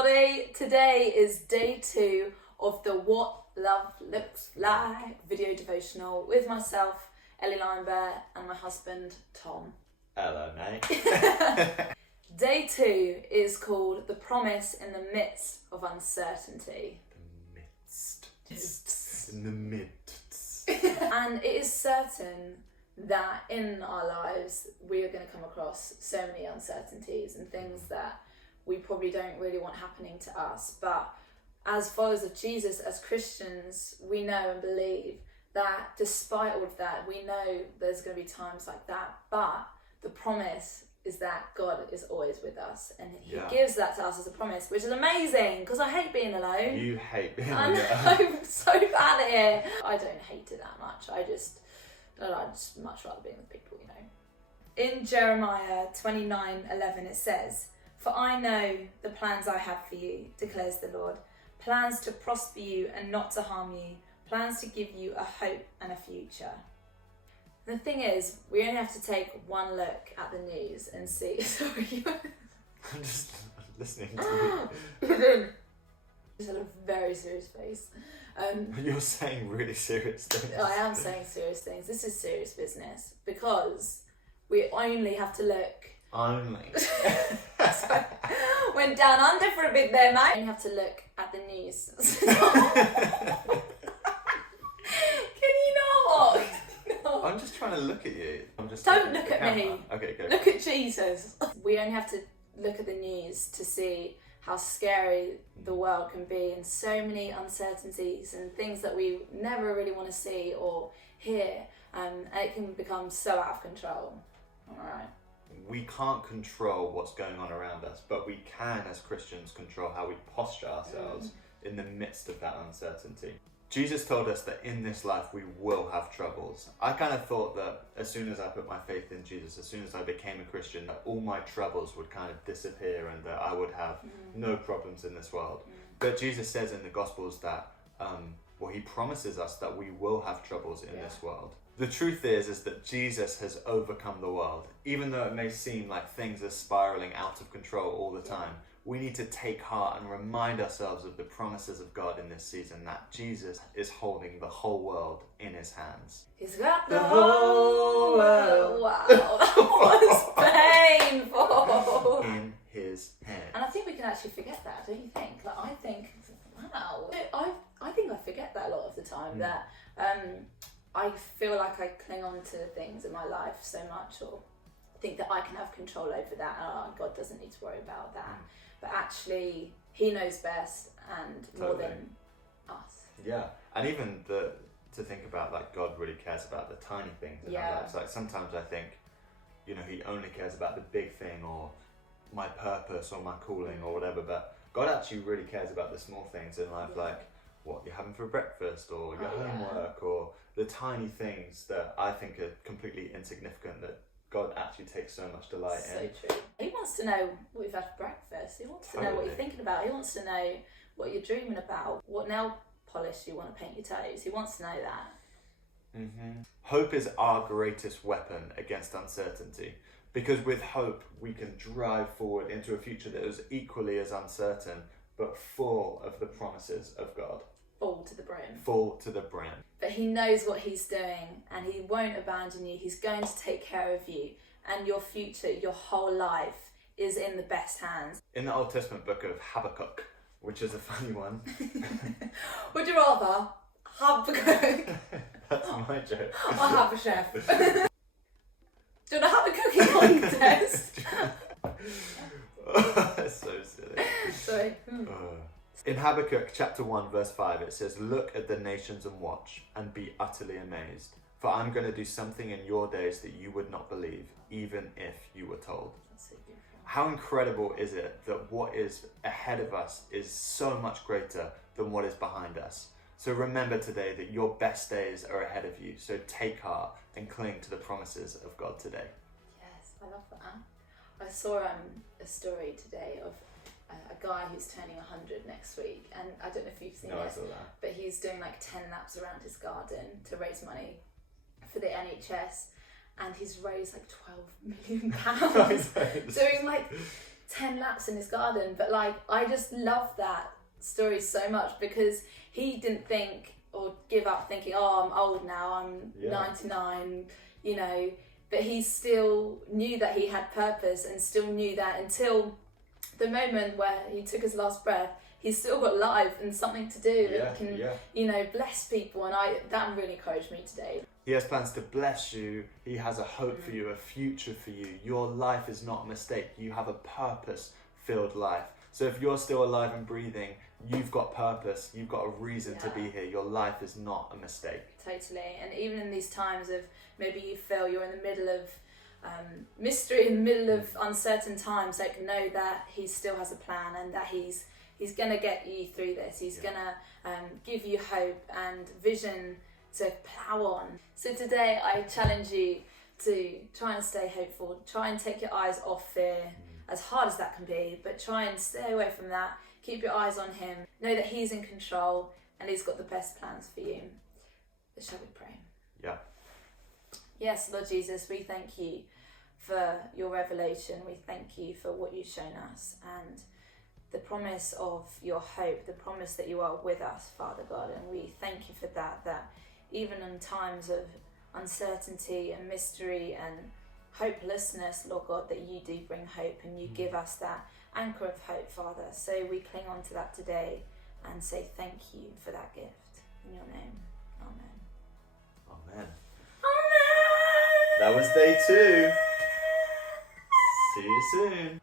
everybody. Today is day 2 of the What Love Looks Like video devotional with myself, Elle Limebear, and my husband, Tom. Hello, mate. Day 2 is called The Promise in the Midst of Uncertainty. In the midst. And it is certain that in our lives we are going to come across so many uncertainties and things that we probably don't really want happening to us. But as followers of Jesus, as Christians, we know and believe that despite all of that, we know there's going to be times like that. But the promise is that God is always with us, and He gives that to us as a promise, which is amazing because I hate being alone. You hate being alone. I'm so bad at it. I don't hate it that much. I'd just much rather being with people, you know. In Jeremiah 29:11 it says, "For I know the plans I have for you, declares the Lord, plans to prosper you and not to harm you, plans to give you a hope and a future." The thing is, we only have to take one look at the news and see. Sorry. I'm just listening to you. Just had a very serious face. You're saying really serious things. I am saying serious things. This is serious business because we only have to look. Only. Sorry. Went down under for a bit there, mate. You only have to look at the news. Can you not? No. I'm just trying to look at you. Don't look at me. Okay, go. Look at Jesus. We only have to look at the news to see how scary the world can be, and so many uncertainties and things that we never really want to see or hear, and it can become so out of control. Alright. We can't control what's going on around us, but we can, as Christians, control how we posture ourselves in the midst of that uncertainty. Jesus told us that in this life we will have troubles. I kind of thought that as soon as I put my faith in Jesus, as soon as I became a Christian, that all my troubles would kind of disappear and that I would have no problems in this world. But Jesus says in the Gospels that, He promises us that we will have troubles in this world. The truth is that Jesus has overcome the world. Even though it may seem like things are spiraling out of control all the time, we need to take heart and remind ourselves of the promises of God in this season, that Jesus is holding the whole world in His hands. He's got the whole world. Wow, that was painful. In His hands. And I think we can actually forget that, don't you think? Like, I think I forget that a lot of the time, that I feel like I cling on to things in my life so much, or think that I can have control over that, and God doesn't need to worry about that. But actually, He knows best, and more than us. Yeah, and even to think about, like, God really cares about the tiny things in our lives. Like, sometimes I think, He only cares about the big thing, or my purpose, or my calling, or whatever. But God actually really cares about the small things in life, like what you're having for breakfast, or your homework, or the tiny things that I think are completely insignificant that God actually takes so much delight in. So true. He wants to know what you've had for breakfast. He wants to know what you're thinking about. He wants to know what you're dreaming about, what nail polish you want to paint your toes. He wants to know that. Hope is our greatest weapon against uncertainty, because with hope we can drive forward into a future that is equally as uncertain, but full of the promises of God. Full to the brim. Full to the brim. But He knows what He's doing, and He won't abandon you. He's going to take care of you, and your future, your whole life, is in the best hands. In the Old Testament book of Habakkuk, which is a funny one. Would you rather Habakkuk? That's my joke. Or have a chef? Do you want to have a cooking contest? That's so silly. Sorry. In Habakkuk chapter 1 verse 5 it says, "Look at the nations and watch, and be utterly amazed. For I'm going to do something in your days that you would not believe, even if you were told." That's so beautiful. How incredible is it that what is ahead of us is so much greater than what is behind us. So remember today that your best days are ahead of you. So take heart and cling to the promises of God today. Yes, I love that. I saw a story today of a guy who's turning 100 next week, and I don't know if you've seen No, I this, saw that. but he's doing like 10 laps around his garden to raise money for the NHS, and he's raised like £12 million doing like 10 laps in his garden. But like, I just love that story so much, because he didn't think or give up thinking, oh, I'm old now, I'm 99, you know, but he still knew that he had purpose, and still knew that until the moment where he took his last breath, he's still got life and something to do and can, you know, bless people. And that really encouraged me today. He has plans to bless you. He has a hope for you, a future for you. Your life is not a mistake. You have a purpose-filled life. So if you're still alive and breathing, you've got purpose. You've got a reason to be here. Your life is not a mistake. Totally. And even in these times of maybe you feel you're in the middle of mystery, in the middle of uncertain times, like, know that he still has a plan, and that he's going to get you through this. He's going to give you hope and vision to plow on. So today I challenge you to try and stay hopeful. Try and take your eyes off fear, as hard as that can be, but try and stay away from that. Keep your eyes on him. Know that he's in control and he's got the best plans for you. But shall we pray? Yeah. Yes, Lord Jesus, we thank you for your revelation. We thank you for what you've shown us, and the promise of your hope, the promise that you are with us, Father God. And we thank you for that even in times of uncertainty and mystery and hopelessness, Lord God, that you do bring hope, and you give us that anchor of hope, Father. So we cling on to that today and say thank you for that gift. In your name, amen. Amen. Amen. That was day 2. See you soon.